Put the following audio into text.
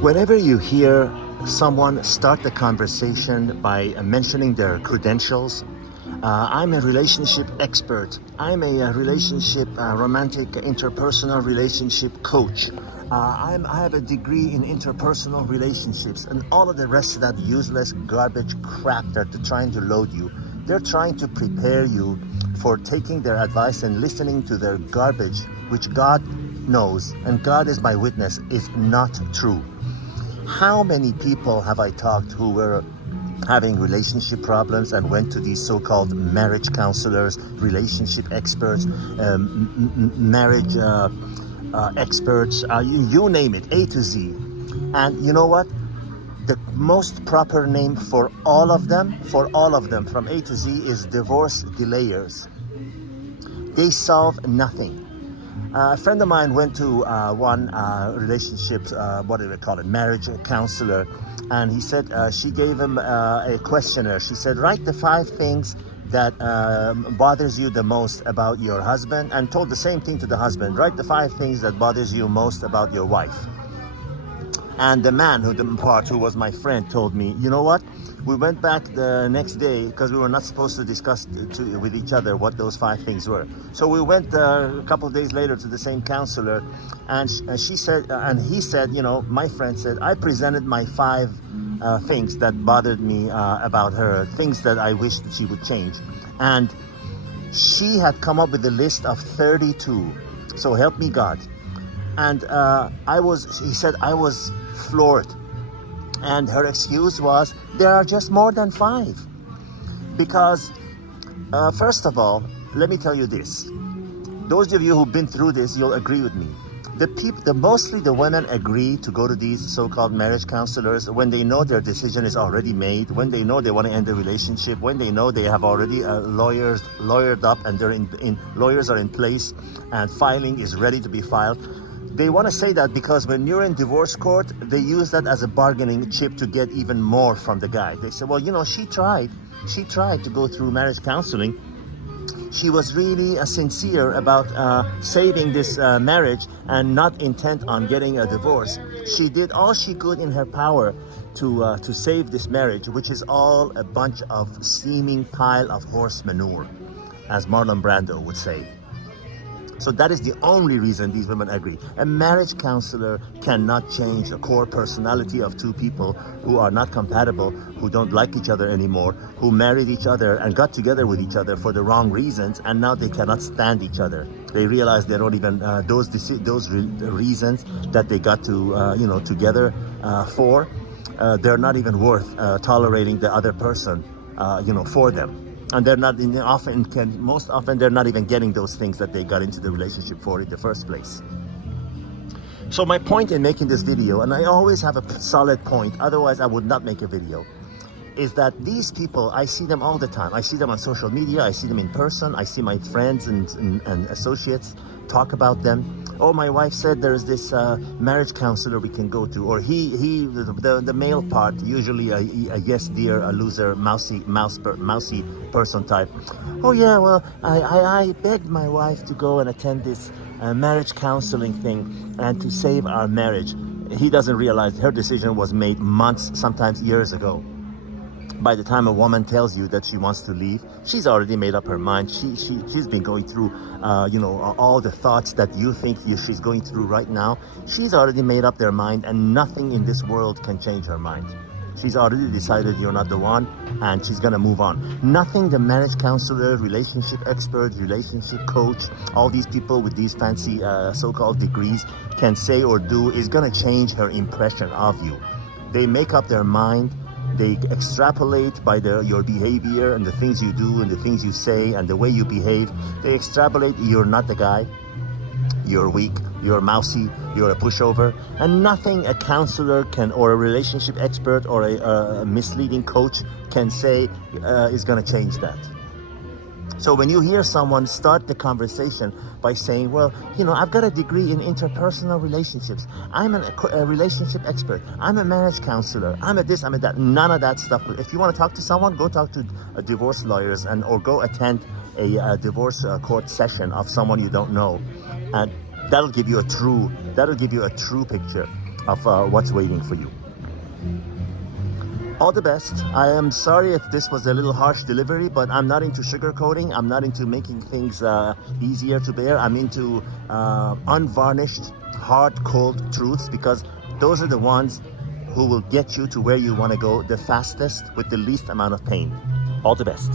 Whenever you hear someone start the conversation by mentioning their credentials, I'm a relationship expert. I'm a relationship, romantic, interpersonal relationship coach. I have a degree in interpersonal relationships, and all of the rest of that useless garbage crap that they're trying to load you. They're trying to prepare you for taking their advice and listening to their garbage, which God knows, and God is my witness, is not true. How many people have I talked who were having relationship problems and went to these so-called marriage counselors, relationship experts, marriage experts, you name it, A to Z. And you know what? The most proper name for all of them, from A to Z, is divorce delayers. They solve nothing. A friend of mine went to one relationship, what do they call it, marriage counselor, and he said she gave him a questionnaire. She said, write the 5 things that bothers you the most about your husband, and told the same thing to the husband. Write the 5 things that bothers you most about your wife. And the man who was my friend told me, you know what? We went back the next day because we were not supposed to discuss with each other what those 5 things were. So we went a couple of days later to the same counselor, and she said, and he said, you know, my friend said, I presented my 5 things that bothered me about her, things that I wished that she would change. And she had come up with a list of 32. So help me God. And he said, I was floored. And her excuse was, there are just more than 5. Because, first of all, let me tell you this. Those of you who've been through this, you'll agree with me. Mostly the women agree to go to these so-called marriage counselors when they know their decision is already made, when they know they want to end the relationship, when they know they have already lawyered up and they're lawyers are in place and filing is ready to be filed. They want to say that because when you're in divorce court, they use that as a bargaining chip to get even more from the guy. They say, well, you know, she tried to go through marriage counseling. She was really sincere about saving this marriage and not intent on getting a divorce. She did all she could in her power to save this marriage, which is all a bunch of steaming pile of horse manure, as Marlon Brando would say. So that is the only reason these women agree. A marriage counselor cannot change the core personality of 2 people who are not compatible, who don't like each other anymore, who married each other and got together with each other for the wrong reasons, and now they cannot stand each other. They realize they don't even, those reasons that they got to, together for, they're not even worth tolerating the other person, for them. And they're not most often they're not even getting those things that they got into the relationship for in the first place. So my point in making this video, and I always have a solid point, otherwise I would not make a video, is that these people, I see them all the time. I see them on social media, I see them in person, I see my friends and associates talk about them. Oh, my wife said there's this marriage counselor we can go to. Or the male part, usually a yes dear, a loser, mousy person type. Oh yeah, well, I begged my wife to go and attend this marriage counseling thing and to save our marriage. He doesn't realize her decision was made months, sometimes years ago. By the time a woman tells you that she wants to leave, she's already made up her mind. She's been going through, all the thoughts that you think she's going through right now. She's already made up their mind, and nothing in this world can change her mind. She's already decided you're not the one, and she's gonna move on. Nothing the marriage counselor, relationship expert, relationship coach, all these people with these fancy so-called degrees can say or do is gonna change her impression of you. They make up their mind. They extrapolate by your behavior and the things you do and the things you say and the way you behave. They extrapolate, you're not the guy, you're weak, you're mousy, you're a pushover, and nothing a counselor can, or a relationship expert, or a misleading coach can say is going to change that. So when you hear someone start the conversation by saying, well, I've got a degree in interpersonal relationships. I'm a relationship expert. I'm a marriage counselor. I'm a this, I'm a that. None of that stuff. If you want to talk to someone, go talk to divorce lawyers or go attend a divorce court session of someone you don't know. And that'll give you a true picture. of what's waiting for you. All the best. I am sorry if this was a little harsh delivery, but I'm not into sugarcoating. I'm not into making things easier to bear. I'm into unvarnished, hard, cold truths, because those are the ones who will get you to where you want to go the fastest with the least amount of pain. All the best.